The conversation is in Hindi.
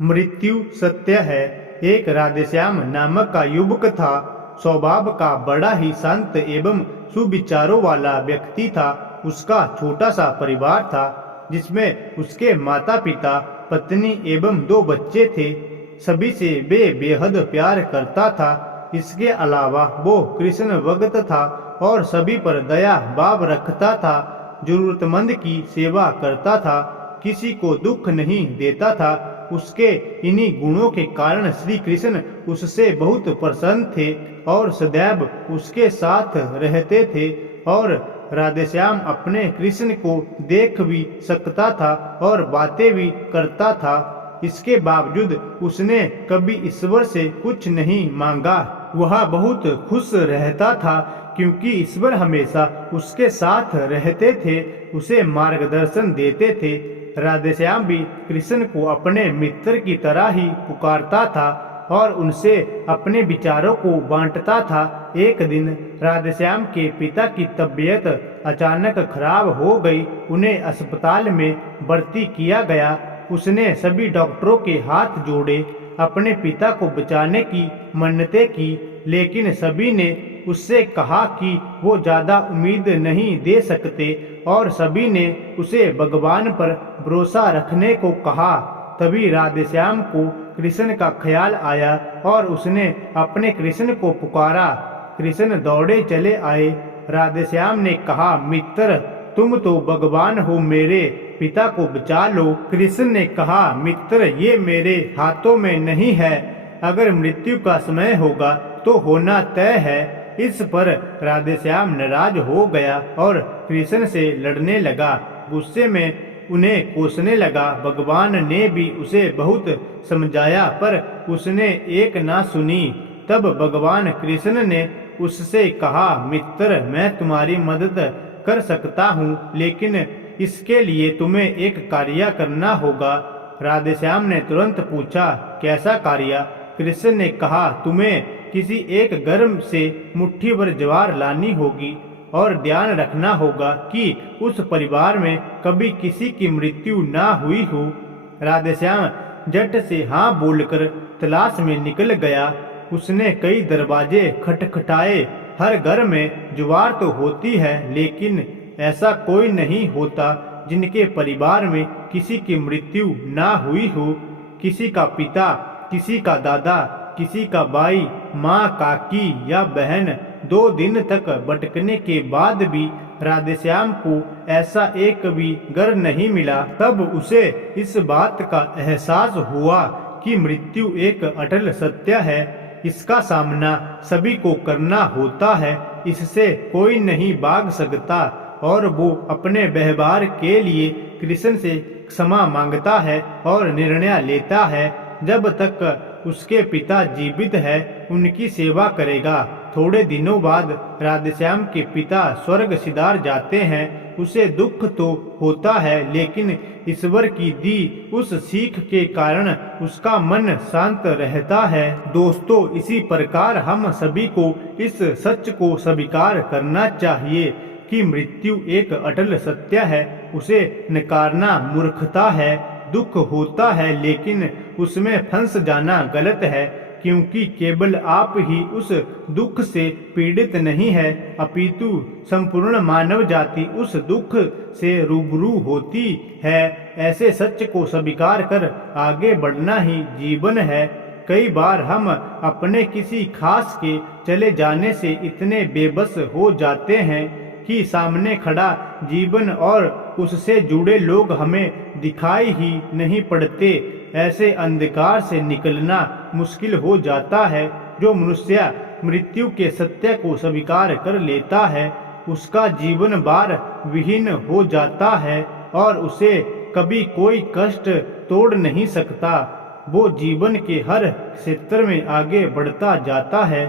मृत्यु सत्य है। एक राधेश्याम नामक का युवक था। स्वभाव का बड़ा ही शांत एवं सुविचारों वाला व्यक्ति था। उसका छोटा सा परिवार था, जिसमें उसके माता पिता, पत्नी एवं 2 बच्चे थे। सभी से वे बेहद प्यार करता था। इसके अलावा वो कृष्ण भक्त था और सभी पर दया भाव रखता था। जरूरतमंद की सेवा करता था, किसी को दुख नहीं देता था। उसके इन्हीं गुणों के कारण श्री कृष्ण उससे बहुत प्रसन्न थे और सदैव उसके साथ रहते थे। और राधेश्याम अपने कृष्ण को देख भी सकता था और बातें भी करता था। इसके बावजूद उसने कभी ईश्वर से कुछ नहीं मांगा। वह बहुत खुश रहता था, क्योंकि ईश्वर हमेशा उसके साथ रहते थे, उसे मार्गदर्शन देते थे। राधेश्याम भी कृष्ण को अपने मित्र की तरह ही पुकारता था और उनसे अपने विचारों को बांटता था। एक दिन राधेश्याम के पिता की तबीयत अचानक खराब हो गई। उन्हें अस्पताल में भर्ती किया गया। उसने सभी डॉक्टरों के हाथ जोड़े, अपने पिता को बचाने की मन्नतें की, लेकिन सभी ने उससे कहा कि वो ज्यादा उम्मीद नहीं दे सकते और सभी ने उसे भगवान पर भरोसा रखने को कहा। तभी राधेश्याम को कृष्ण का ख्याल आया और उसने अपने कृष्ण को पुकारा। कृष्ण दौड़े चले आए। राधेश्याम ने कहा, मित्र, तुम तो भगवान हो, मेरे पिता को बचा लो। कृष्ण ने कहा, मित्र, ये मेरे हाथों में नहीं है। अगर मृत्यु का समय होगा तो होना तय है। इस पर राधेश्याम नाराज हो गया और कृष्ण से लड़ने लगा। गुस्से में उन्हें कोसने लगा। भगवान ने भी उसे बहुत समझाया, पर उसने एक ना सुनी। तब भगवान कृष्ण ने उससे कहा, मित्र, मैं तुम्हारी मदद कर सकता हूँ, लेकिन इसके लिए तुम्हें एक कार्य करना होगा। राधेश्याम ने तुरंत पूछा, कैसा कार्य? कृष्ण ने कहा, तुम्हें किसी एक घर से मुट्ठी भर ज्वार लानी होगी और ध्यान रखना होगा कि उस परिवार में कभी किसी की मृत्यु ना हुई हो। राधेश्याम झट से हाँ बोलकर तलाश में निकल गया। उसने कई दरवाजे खटखटाए। हर घर में ज्वार तो होती है, लेकिन ऐसा कोई नहीं होता जिनके परिवार में किसी की मृत्यु ना हुई हो। किसी का पिता, किसी का दादा, किसी का भाई, माँ, काकी या बहन 2 दिन तक भटकने के बाद भी राधेश्याम को ऐसा एक भी घर नहीं मिला। तब उसे इस बात का एहसास हुआ कि मृत्यु एक अटल सत्य है। इसका सामना सभी को करना होता है, इससे कोई नहीं भाग सकता। और वो अपने व्यवहार के लिए कृष्ण से क्षमा मांगता है और निर्णय लेता है, जब तक उसके पिता जीवित है उनकी सेवा करेगा। थोड़े दिनों बाद राधेश्याम के पिता स्वर्ग सिधार जाते हैं। उसे दुख तो होता है, लेकिन ईश्वर की दी उस सीख के कारण उसका मन शांत रहता है। दोस्तों, इसी प्रकार हम सभी को इस सच को स्वीकार करना चाहिए कि मृत्यु एक अटल सत्य है। उसे नकारना मूर्खता है। दुख होता है, लेकिन उसमें फंस जाना गलत है, क्योंकि केवल आप ही उस दुख से पीड़ित नहीं है, अपितु संपूर्ण मानव जाति उस दुख से रूबरू होती है। ऐसे सच को स्वीकार कर आगे बढ़ना ही जीवन है। कई बार हम अपने किसी खास के चले जाने से इतने बेबस हो जाते हैं कि सामने खड़ा जीवन और उससे जुड़े लोग हमें दिखाई ही नहीं पड़ते। ऐसे अंधकार से निकलना मुश्किल हो जाता है। जो मनुष्य मृत्यु के सत्य को स्वीकार कर लेता है, उसका जीवन भार विहीन हो जाता है और उसे कभी कोई कष्ट तोड़ नहीं सकता। वो जीवन के हर क्षेत्र में आगे बढ़ता जाता है।